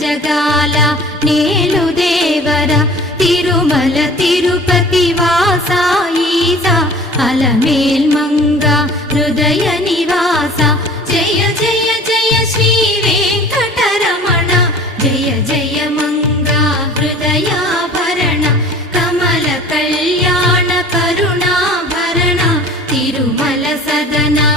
జగాల నేలు దేవర తిరుమల తిరుపతి వాసా ఈసా అలమేల్ మంగ హృదయ నివాస జయ జయ జయ శ్రీ వెంకటరమణ జయ జయ మంగ హృదయాభరణ కమల కళ్యాణ కరుణాభరణ తిరుమల సదనా